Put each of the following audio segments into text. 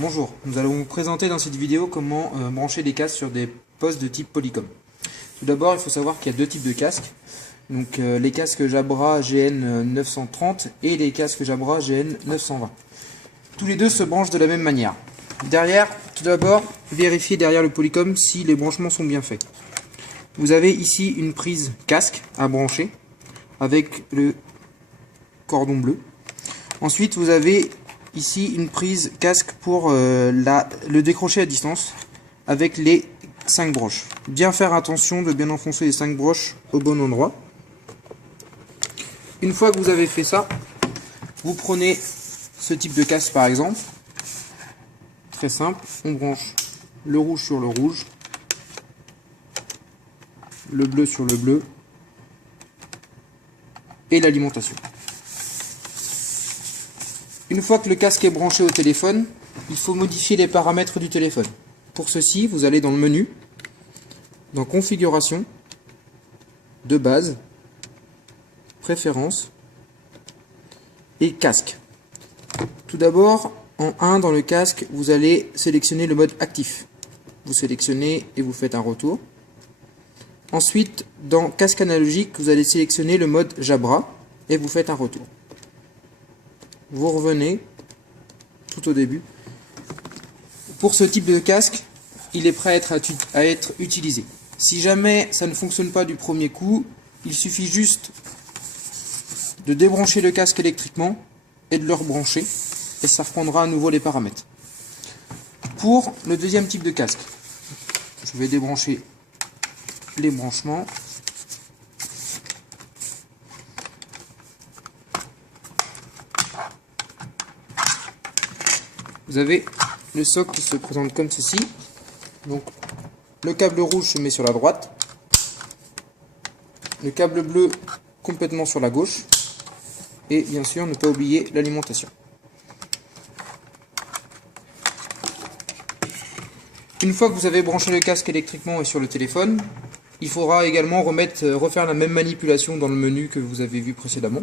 Bonjour, nous allons vous présenter dans cette vidéo comment brancher des casques sur des postes de type Polycom. Tout d'abord, il faut savoir qu'il y a deux types de casques. Donc les casques Jabra GN 930 et les casques Jabra GN 920. Tous les deux se branchent de la même manière. Derrière, tout d'abord, vérifiez derrière le Polycom si les branchements sont bien faits. Vous avez ici une prise casque à brancher avec le cordon bleu. Ensuite, vous avez ici une prise casque pour le décrocher à distance avec les 5 broches. Bien faire attention de bien enfoncer les 5 broches au bon endroit. Une fois que vous avez fait ça, vous prenez ce type de casque par exemple. Très simple, on branche le rouge sur le rouge, le bleu sur le bleu et l'alimentation. Une fois que le casque est branché au téléphone, il faut modifier les paramètres du téléphone. Pour ceci, vous allez dans le menu, dans Configuration, de base, Préférences et Casque. Tout d'abord, en 1 dans le casque, vous allez sélectionner le mode actif. Vous sélectionnez et vous faites un retour. Ensuite, dans casque analogique, vous allez sélectionner le mode Jabra et vous faites un retour. Vous revenez tout au début. Pour ce type de casque, il est prêt à être utilisé. Si jamais ça ne fonctionne pas du premier coup, il suffit juste de débrancher le casque électriquement et de le rebrancher et ça reprendra à nouveau les paramètres. Pour le deuxième type de casque, je vais débrancher les branchements. Vous avez le socle qui se présente comme ceci. Donc le câble rouge se met sur la droite, le câble bleu complètement sur la gauche, et bien sûr ne pas oublier l'alimentation. Une fois que vous avez branché le casque électriquement et sur le téléphone, il faudra également refaire la même manipulation dans le menu que vous avez vu précédemment.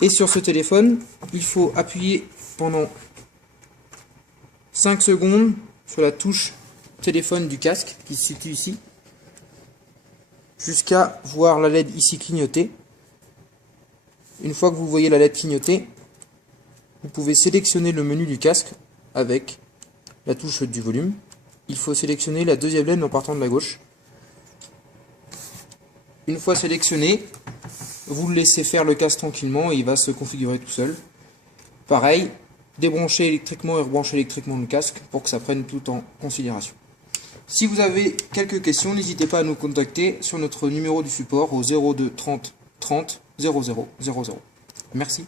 Et sur ce téléphone, il faut appuyer pendant 5 secondes sur la touche téléphone du casque qui se situe ici, jusqu'à voir la LED ici clignoter. Une fois que vous voyez la LED clignoter, vous pouvez sélectionner le menu du casque avec la touche du volume. Il faut sélectionner la deuxième LED en partant de la gauche. Une fois sélectionné, vous le laissez faire le casque tranquillement et il va se configurer tout seul. Pareil, débrancher électriquement et rebrancher électriquement le casque pour que ça prenne tout en considération. Si vous avez quelques questions, n'hésitez pas à nous contacter sur notre numéro du support au 02 30 30 00 00. Merci.